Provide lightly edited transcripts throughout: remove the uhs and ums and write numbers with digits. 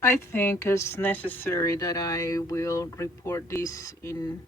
I think it's necessary that I will report this in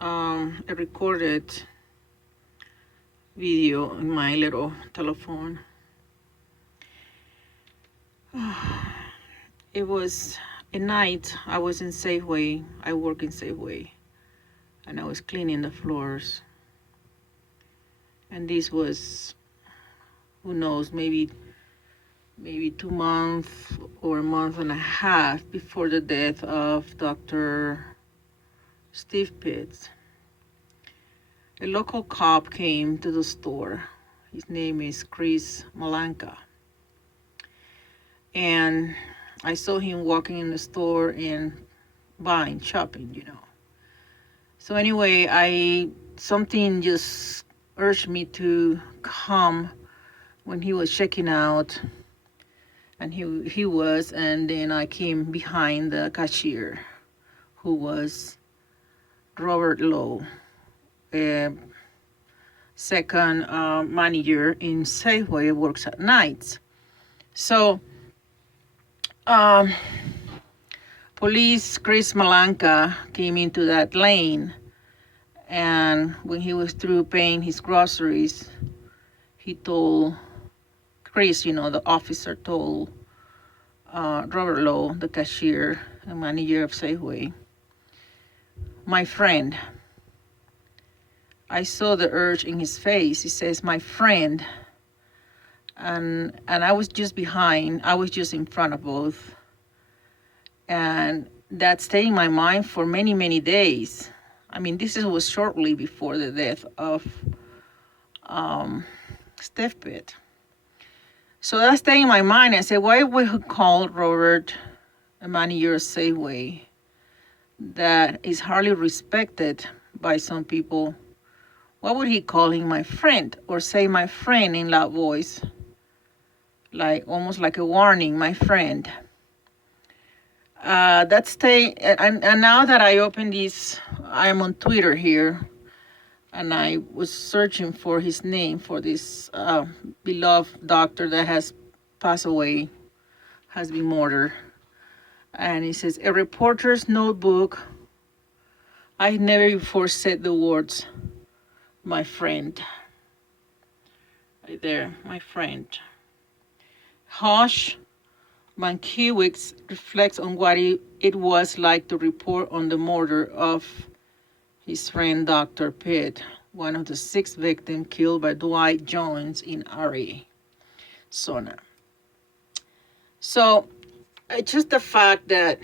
a recorded video in my little telephone. It was a night I was in Safeway. I work in Safeway, and I was cleaning the floors. And this was, who knows, maybe 2 months or a month and a half before the death of Dr. Steve Pitts. A local cop came to the store. His name is Chris Malanka. And I saw him walking in the store and shopping. So anyway, something just urged me to come when he was checking out, and and then I came behind the cashier, who was Robert Lowe, a second manager in Safeway, works at nights. So police Chris Malanka came into that lane, and when he was through paying his groceries, he told Chris, the officer told Robert Lowe, the cashier and manager of Safeway, "My friend." I saw the urge in his face. He says, "My friend." And I was just behind. I was just in front of both. And that stayed in my mind for many, many days. I mean, was shortly before the death of Steve Pitt. So that stayed in my mind. I said, why would he call Robert a manager of Safeway that is hardly respected by some people? Why would he call him my friend, or say my friend in loud voice? Like almost like a warning, my friend. That stay, and now that I open this, I'm on Twitter here, and I was searching for his name for this beloved doctor that has passed away, has been murdered. And it says, a reporter's notebook. I never before said the words, my friend. Right there, my friend. Hosh Mankiewicz reflects on what it was like to report on the murder of his friend Dr. Pitt, one of the 6 victims killed by Dwight Jones in Arizona. So just the fact that,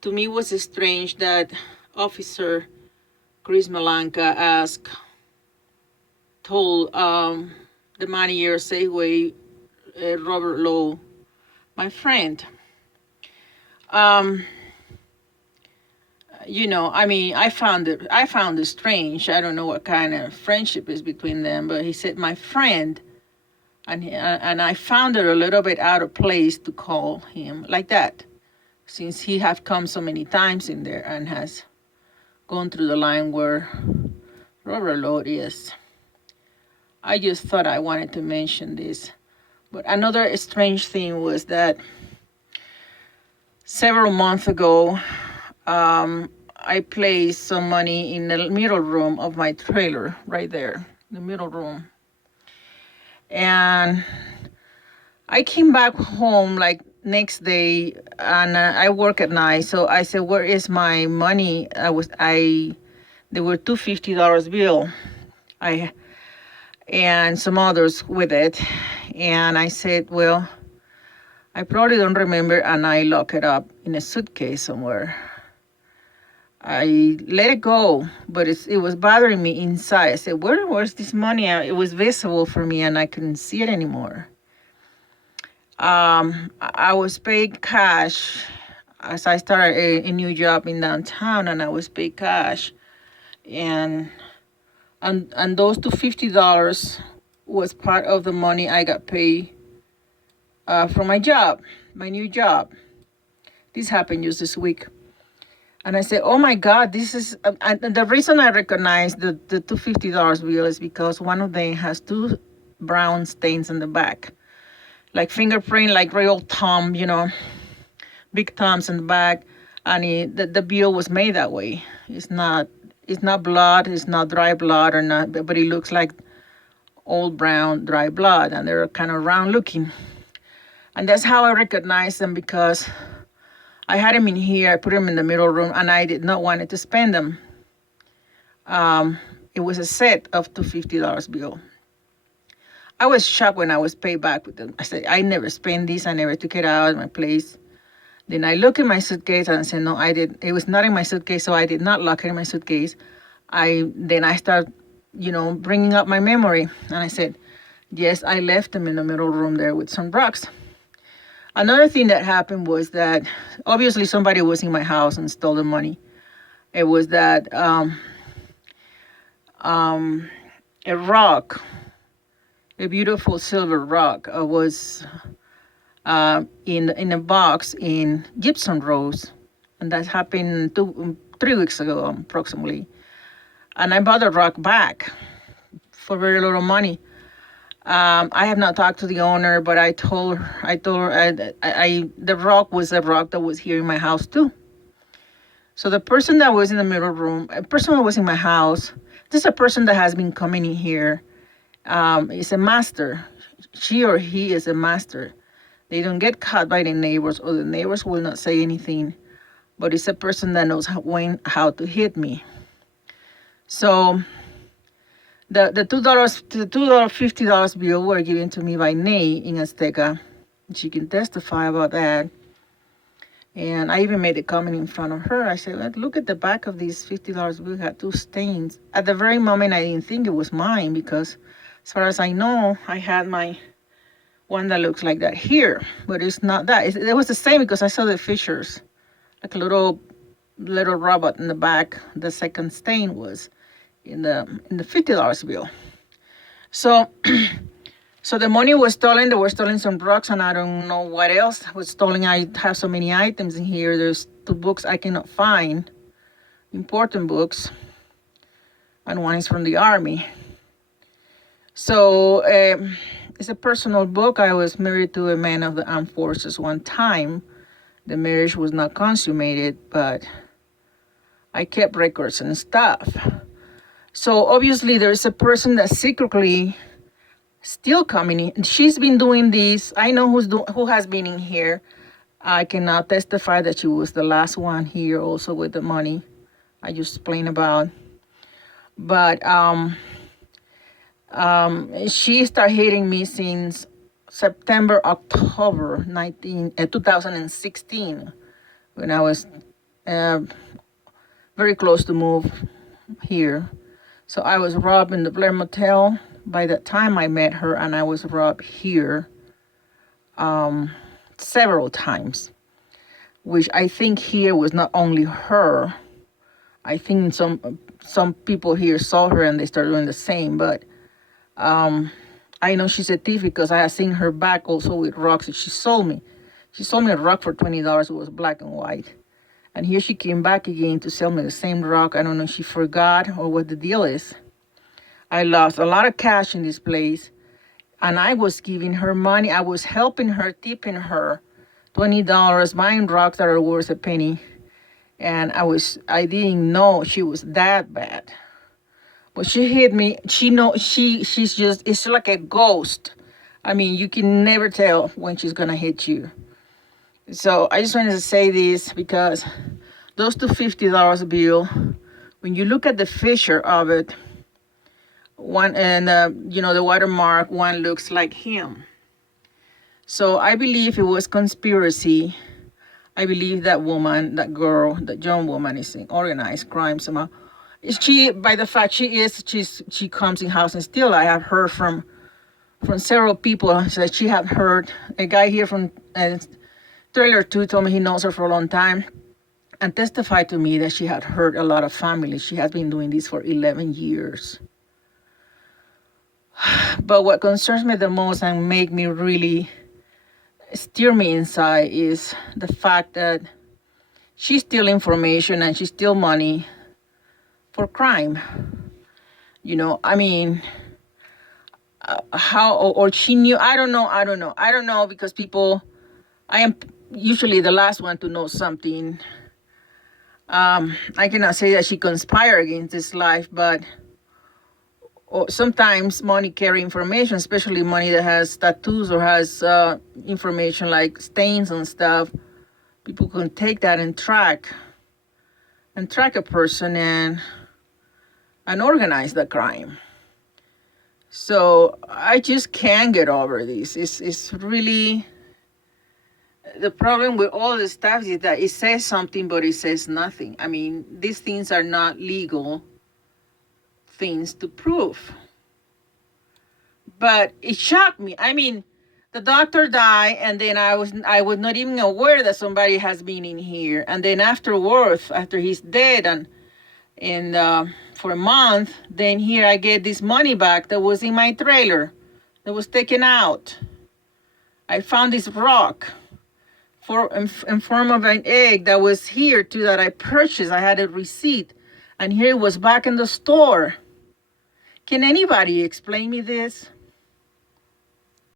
to me, was strange that Officer Chris Malanka told the manager Safeway, Robert Lowe, my friend. I found it strange. I don't know what kind of friendship is between them, but he said my friend, and I found it a little bit out of place to call him like that, since he have come so many times in there and has gone through the line where Robert Lowe is. I just thought I wanted to mention this. But another strange thing was that several months ago, I placed some money in the middle room of my trailer, right there, the middle room. And I came back home like next day, and I work at night. So I said, "Where is my money?" There were two $50 bill, and some others with it. And I said, well, I probably don't remember, and I lock it up in a suitcase somewhere. I let it go, but it was bothering me inside. I said, where's this money? It was visible for me, and I couldn't see it anymore. I was paid cash as I started a new job in downtown, and I was paid cash. And those $250 was part of the money I got paid from my job, my new job. This happened just this week. And I said, oh my God, this is, the reason I recognize the $250 bill is because one of them has 2 brown stains on the back, like fingerprint, like real thumb, big thumbs in the back, and the bill was made that way. It's not blood, it's not dry blood or not, but it looks like old brown dry blood, and they're kind of round looking. And that's how I recognize them, because I had them in here, I put them in the middle room, and I did not want to spend them. It was a set of $250 bill. I was shocked when I was paid back with them. I said, I never spent this, I never took it out of my place. Then I look in my suitcase and I said, no, I did. It was not in my suitcase, so I did not lock it in my suitcase. Then I start, bringing up my memory. And I said, yes, I left them in the middle room there with some rocks. Another thing that happened was that obviously somebody was in my house and stole the money. It was that a rock, a beautiful silver rock, was in a box in Gibson Rose, and that happened 3 weeks ago approximately. And I bought the rock back for very little money. I have not talked to the owner, but I told her the rock was a rock that was here in my house too. So the person that was in the middle room, a person that was in my house, this is a person that has been coming in here, is a master. She or he is a master. They don't get caught by the neighbors, or the neighbors will not say anything, but it's a person that knows how to hit me. So the $50 bill were given to me by Nay in Azteca. She can testify about that. And I even made a comment in front of her. I said, well, look at the back of these $50 bill, had 2 stains. At the very moment, I didn't think it was mine, because as far as I know, I had my one that looks like that here, but it's not that. It was the same, because I saw the fissures, like a little robot in the back. The second stain was in the $50 bill. So so the money was stolen. They were stealing some drugs, and I don't know what else was stolen. I have so many items in here. There's 2 books I cannot find, important books, and one is from the Army. So it's a personal book. I was married to a man of the armed forces one time. The marriage was not consummated, but I kept records and stuff. So obviously there's a person that's secretly still coming in. She's been doing this. I know who has been in here. I cannot testify that she was the last one here also with the money I just explained about. But she started hitting me since September, October 2016, when I was very close to move here. So I was robbed in the Blair Motel. By that time I met her, and I was robbed here several times, which I think here was not only her. I think some people here saw her and they started doing the same, but I know she's a thief because I have seen her back also with rocks that she sold me. She sold me a rock for $20. It was black and white. And here she came back again to sell me the same rock. I don't know if she forgot or what the deal is. I lost a lot of cash in this place, and I was giving her money. I was helping her, tipping her $20, buying rocks that are worth a penny. And I didn't know she was that bad. But she hit me. She's just, it's like a ghost. I mean, you can never tell when she's gonna hit you. So I just wanted to say this, because those $250 bill, when you look at the fissure of it, one, and the watermark, one looks like him. So I believe it was conspiracy. I believe that woman, that girl, that young woman is in organized crime somehow. She, by the fact she comes in house and steal. I have heard from several people that she had heard. A guy here from Trailer 2 told me he knows her for a long time, and testified to me that she had hurt a lot of families. She has been doing this for 11 years. But what concerns me the most and make me really steer me inside is the fact that she steal information and she steal money for crime. I mean, how, or she knew. I don't know because people, I am usually the last one to know something. I cannot say that she conspired against this life, but sometimes money carry information, especially money that has tattoos or has information like stains and stuff. People can take that and track a person and organize the crime. So I just can't get over this. It's really, the problem with all the stuff is that it says something, but it says nothing. I mean, these things are not legal things to prove. But it shocked me. I mean, the doctor died, and then I was not even aware that somebody has been in here. And then afterwards, after he's dead, and for a month, then here I get this money back that was in my trailer, that was taken out. I found this rock in form of an egg that was here too, that I purchased. I had a receipt, and here it was back in the store. Can anybody explain me this?